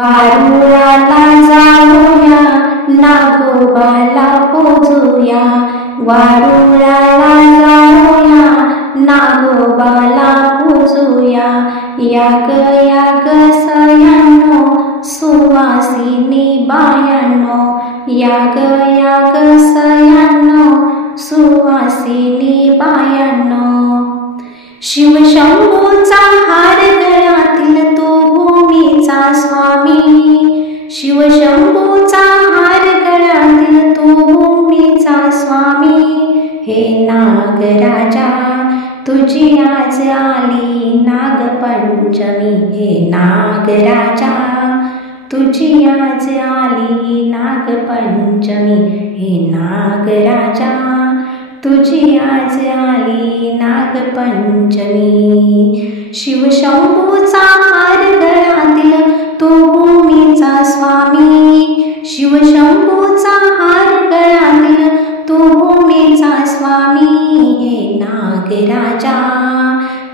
वारुळाला जाऊया, नागोबाला पूजूया. वारुळाला जाऊया, नागोबाला पूजूया. या ग सयांनो, सुवासिनी बायांनो. या ग सयांनो, सुवासिनी बायांनो. शिवशंभूचा हार गळ्यातील तो भूमीचा स्वामी. शिवशंभूचा हार गळ्यातील तो भूमीचा स्वामी. हे नागराजा, तुझी आज आली नागपंचमी. हे नागराजा, तुझी आज आली नागपंचमी. हे नागराजा, तुझी आज आली नागपंचमी. शिवशंभूचा हार गळ्यातील तो भूमीचा स्वामी. शिवशंभूचा हार गळ्यातील तो भूमीचा स्वामी. हे नागराजा,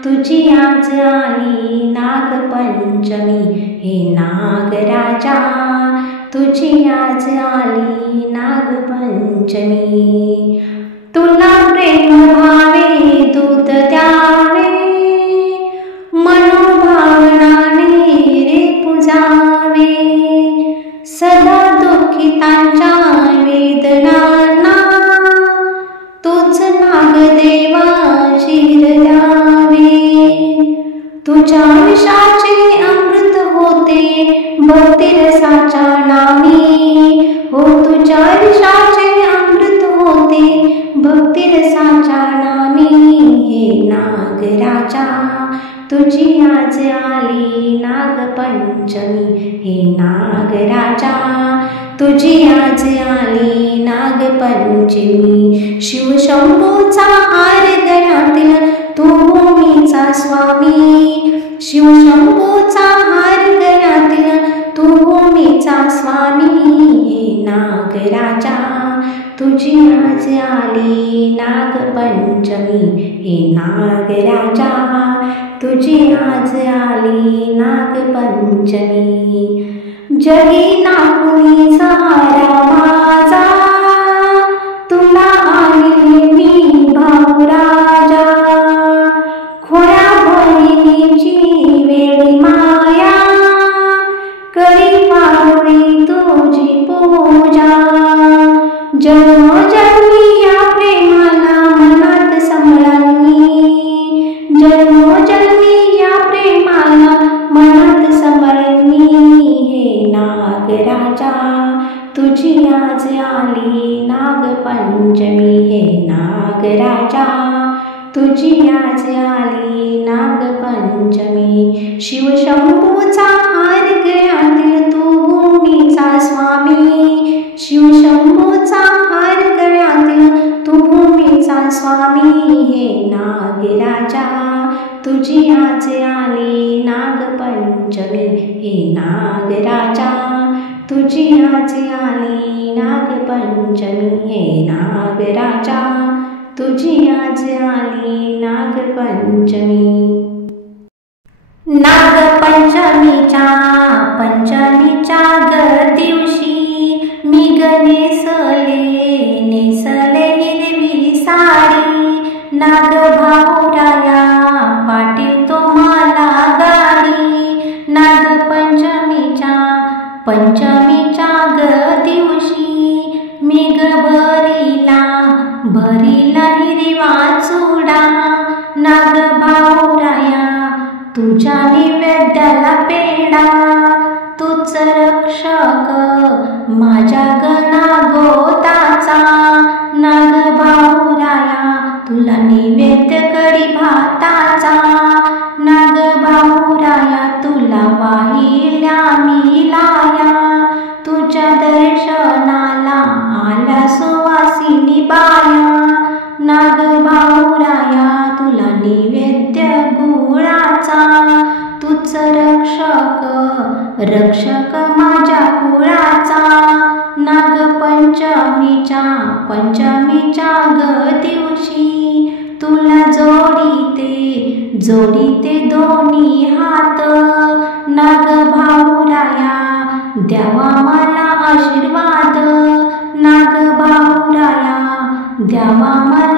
तुझी आज आली नागपंचमी. हे नागराजा, तुझी आज आली नागपंचमी. तुला प्रेम भावे दूध द्यावे, मनोभावनाने रे पुजावे. सदा दुःखितांच्या वेदनांना तूच नागदेवा शिर द्यावे. तुझ्या विषाचे अमृत होते भक्तिरसाच्या नामी. हो तुझ्या विषाचे अमृत होते भक्तिरसाच्या नामी. हे नागराजा, तुझी आज आली नागपंचमी. हे नागराजा, तुझी आज आली नागपंचमी. शिवशंभूचा हार गळ्यातील तो भूमीचा स्वामी. शिवशंभूचा हार गळ्यातील तो भूमीचा स्वामी. हे नागराजा, तुझी आज आली नागपंचमी. हे नागराजा, तुझी आज आली नागपंचमी. जगी ना कुणी सहारा माझा, तुला आणले मी भाऊराजा. खोया बहिणीची वेडी माया, करी वारुळी तुझी पूजा. जन्मोजन्मी या प्रेमाला मनात समरणी. जन्मोजन्मी या प्रेमाला मनात समरणी. हे नागराजा, तुझी आज आली नागपंचमी. हे नागराजा, तुझी आज आली नागपंचमी. शिवशंभूचा हार गळ्यातील तो भूमीचा स्वामी. शिवशंभूचा हार गळ्यातील तो भूमीचा स्वामी. हे नागराजा, तुझी आज आली नागपंचमी. हे नागराजा, तुझी आज आली नागपंचमी. हे नागराजा, तुझी आज आली नागपंचमी. नागपंचमीच्या पंचमीच्या दिवशी मी नेसले हिरवी साडी. नाग भाऊराया पाठवतो मला गाडी. नागपंचमीच्या दिवशी मी भरीला हिरवा चुडा. नाग भाऊराया तुझ्या नैवेद्याला पेढा. तूच रक्षक माझ्या गणागोताचा. नाग भाऊराया तुला नैवेद्य करी भाताचा. नाग भाऊराया तुला वाहिल्या मी लाया. तुझ्या दर्शनाला आल्या सुवासिनी बाया. नाग भाऊराया तुला नैवेद्य गुळाचा. तूच रक्षक माझ्या कुळाचा. नागपंचमीच्या दिवशी तुला जोडीते दोन्ही हात. नाग भाऊराया द्यावा मला